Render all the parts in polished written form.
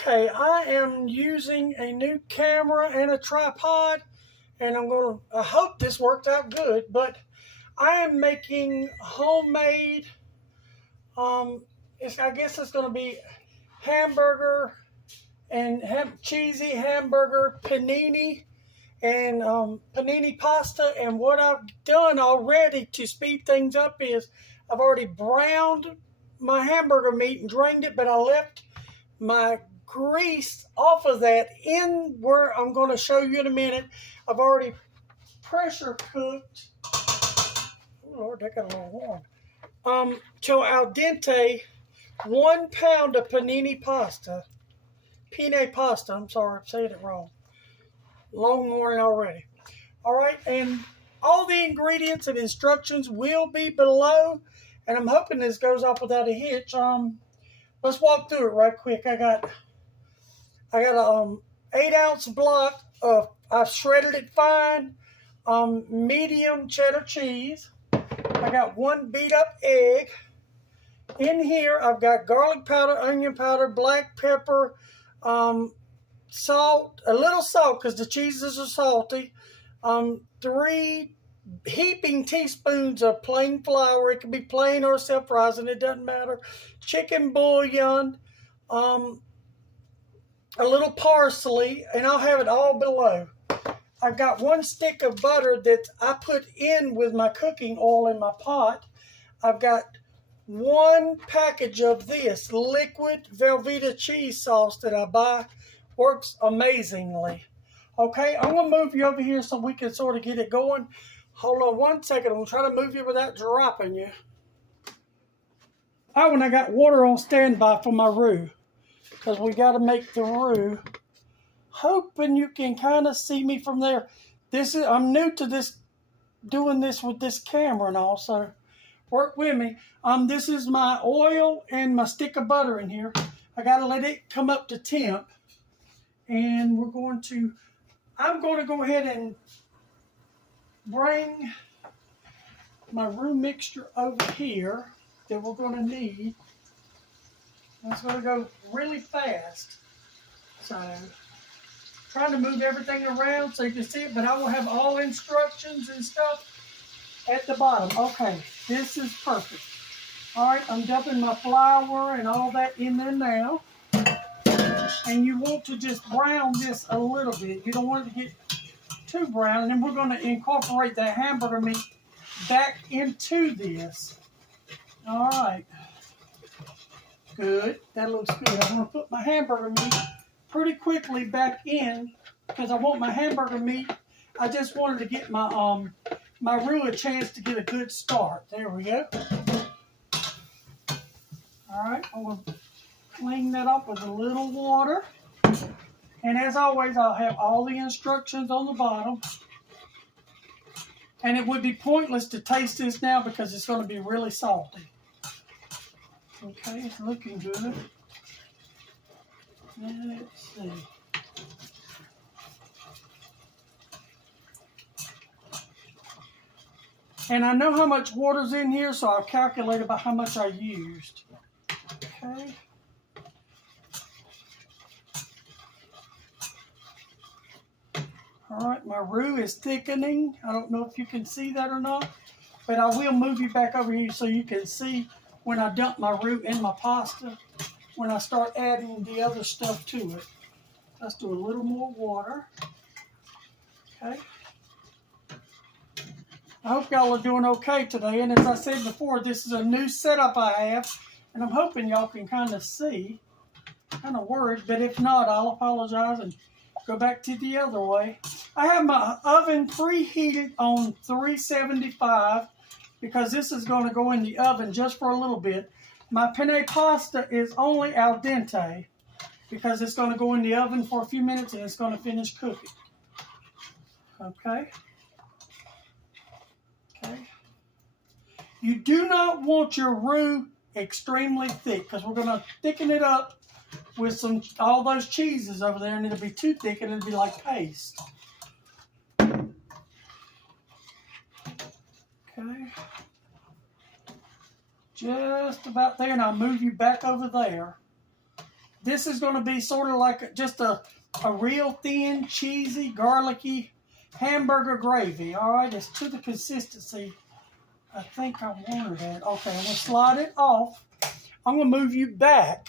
Okay, I am using a new camera and a tripod, and I hope this worked out good, but I am making homemade, I guess it's going to be hamburger and cheesy hamburger panini and panini pasta. And what I've done already to speed things up is I've already browned my hamburger meat and drained it, but I left my grease off of that in where I'm going to show you in a minute. I've already pressure cooked. Oh Lord, that got a little warm. To al dente, 1 pound of panini pasta. Penne pasta, I'm sorry, I'm saying it wrong. Long morning already. All right, and all the ingredients and instructions will be below, and I'm hoping this goes off without a hitch. Let's walk through it right quick. I got a 8-ounce block of, I've shredded it fine, medium cheddar cheese. I got 1 beat up egg. In here, I've got garlic powder, onion powder, black pepper, salt, a little salt because the cheeses are salty, 3 heaping teaspoons of plain flour. It can be plain or self-rising, it doesn't matter. Chicken bouillon, a little parsley, and I'll have it all below. I've got 1 stick of butter that I put in with my cooking oil in my pot. I've got 1 package of this liquid Velveeta cheese sauce that I buy. Works amazingly. Okay, I'm going to move you over here so we can sort of get it going. Hold on 1 second. I'm going to try to move you without dropping you. Oh, and I got water on standby for my roux, because we got to make the roux. Hoping you can kind of see me from there. I'm new to this, doing this with this camera and all, so work with me. This is my oil and my stick of butter in here. I got to let it come up to temp. And I'm going to go ahead and bring my roux mixture over here that we're going to need. It's going to go really fast. So, trying to move everything around so you can see it, but I will have all instructions and stuff at the bottom. Okay, this is perfect. All right, I'm dumping my flour and all that in there now. And you want to just brown this a little bit. You don't want it to get too brown. And then we're going to incorporate that hamburger meat back into this. All right. Good. That looks good. I'm going to put my hamburger meat pretty quickly back in because I want my hamburger meat. I just wanted to get my my roux a chance to get a good start. There we go. All right. I'm going to clean that up with a little water. And as always, I'll have all the instructions on the bottom. And it would be pointless to taste this now because it's going to be really salty. Okay, it's looking good. Let's see. And I know how much water's in here, so I've calculated about how much I used. Okay. All right, my roux is thickening. I don't know if you can see that or not, but I will move you back over here so you can see when I dump my roux in my pasta, when I start adding the other stuff to it. Let's do a little more water. Okay. I hope y'all are doing okay today. And as I said before, this is a new setup I have, and I'm hoping y'all can kind of see. Kind of worried, but if not, I'll apologize and go back to the other way. I have my oven preheated on 375 because this is going to go in the oven just for a little bit. My penne pasta is only al dente because it's going to go in the oven for a few minutes and it's going to finish cooking. Okay. Okay. You do not want your roux extremely thick because we're going to thicken it up with all those cheeses over there, and it'll be too thick and it'll be like paste. Okay. Just about there, and I'll move you back over there. This is going to be sort of like just a real thin, cheesy, garlicky hamburger gravy. All right, it's to the consistency I think I wanted it. Okay, I'm going to slide it off. I'm going to move you back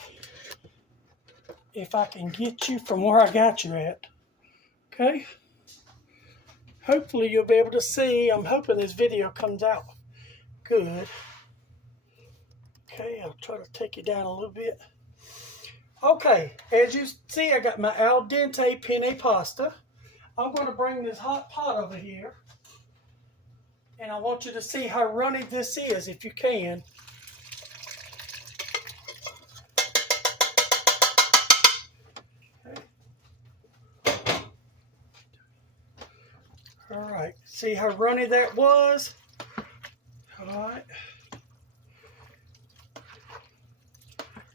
if I can get you from where I got you at. Okay? Hopefully you'll be able to see. I'm hoping this video comes out good. Okay, I'll try to take you down a little bit. Okay, as you see, I got my al dente penne pasta. I'm going to bring this hot pot over here. And I want you to see how runny this is, if you can. Okay. All right, see how runny that was? All right.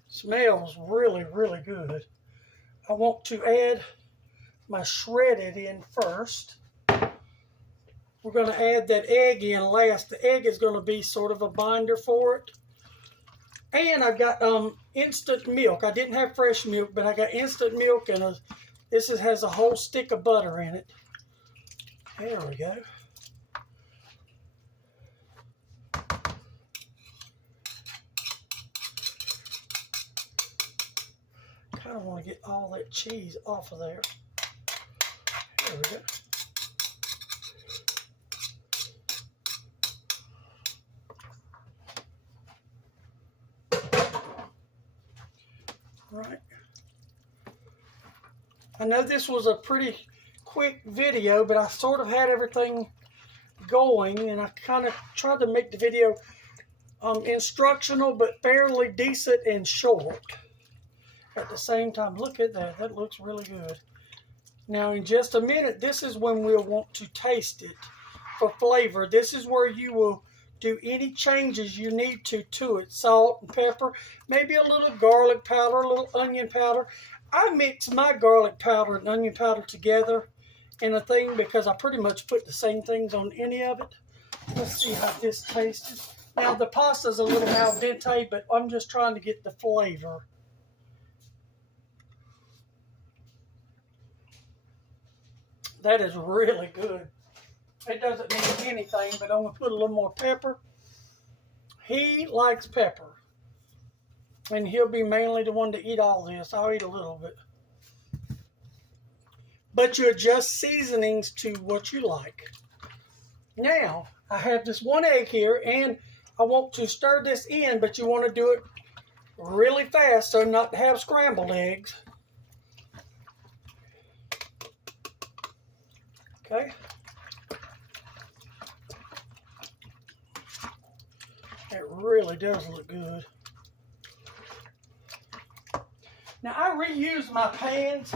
Smells really, really good. I want to add my shredded in first. We're going to add that egg in last. The egg is going to be sort of a binder for it. And I've got instant milk. I didn't have fresh milk, but I got instant milk, and this has a whole stick of butter in it. There we go. Kind of want to get all that cheese off of there. There we go. Right. I know this was a pretty quick video, but I sort of had everything going, and I kind of tried to make the video instructional but fairly decent and short at the same time. Look at that. That looks really good. Now, in just a minute, this is when we'll want to taste it for flavor. This is where you will do any changes you need to it. Salt and pepper, maybe a little garlic powder, a little onion powder. I mix my garlic powder and onion powder together in a thing because I pretty much put the same things on any of it. Let's see how this tastes. Now, the pasta's a little al dente, but I'm just trying to get the flavor. That is really good. It doesn't mean anything, but I'm going to put a little more pepper. He likes pepper. And he'll be mainly the one to eat all this. I'll eat a little bit. But you adjust seasonings to what you like. Now, I have this one egg here, and I want to stir this in, but you want to do it really fast so not to have scrambled eggs. Okay. It really does look good. Now, I reuse my pans,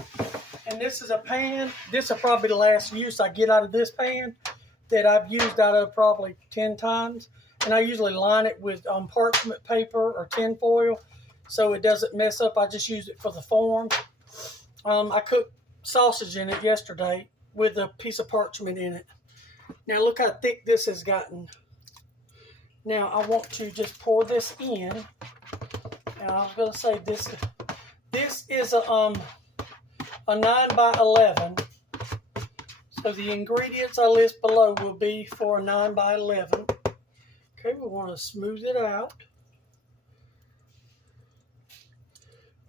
and this is a pan. This is probably the last use I get out of this pan that I've used out of probably 10 times. And I usually line it with parchment paper or tin foil so it doesn't mess up. I just use it for the form. I cooked sausage in it yesterday with a piece of parchment in it. Now, look how thick this has gotten. Now, I want to just pour this in. And I was going to say this is a 9 by 11. So the ingredients I list below will be for a 9 by 11. Okay, we want to smooth it out.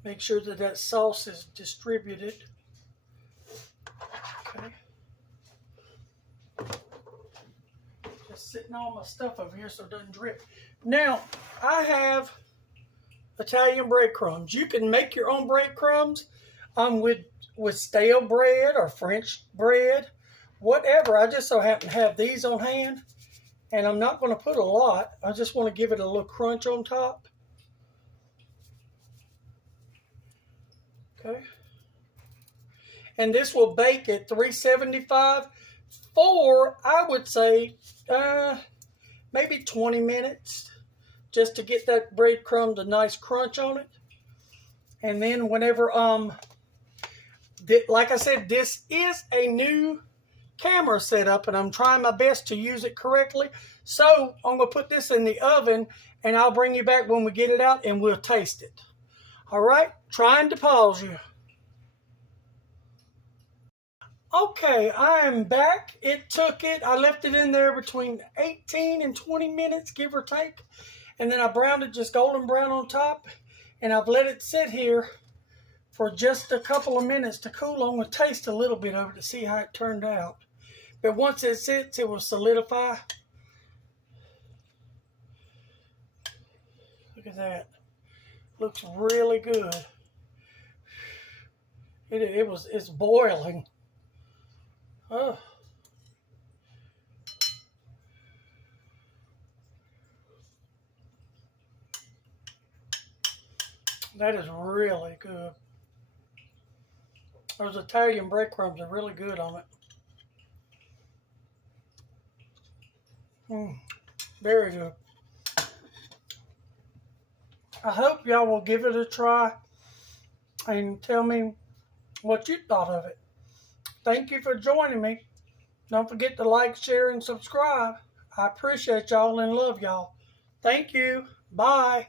Make sure that that sauce is distributed. Okay. Just sitting all my stuff over here so it doesn't drip. Now, I have Italian breadcrumbs. You can make your own breadcrumbs with stale bread or French bread, whatever. I just so happen to have these on hand, and I'm not going to put a lot. I just want to give it a little crunch on top. Okay. And this will bake at 375 for, I would say, maybe 20 minutes, just to get that breadcrumb a nice crunch on it. And then whenever, like I said, this is a new camera setup, and I'm trying my best to use it correctly. So I'm going to put this in the oven, and I'll bring you back when we get it out, and we'll taste it. All right? Trying to pause you. Okay, I am back. I left it in there between 18 and 20 minutes, give or take. And then I browned it just golden brown on top. And I've let it sit here for just a couple of minutes to cool. I'm going to taste a little bit of it to see how it turned out. But once it sits, it will solidify. Look at that. Looks really good. It's boiling. Oh. That is really good. Those Italian breadcrumbs are really good on it. Very good. I hope y'all will give it a try and tell me what you thought of it. Thank you for joining me. Don't forget to like, share, and subscribe. I appreciate y'all and love y'all. Thank you. Bye.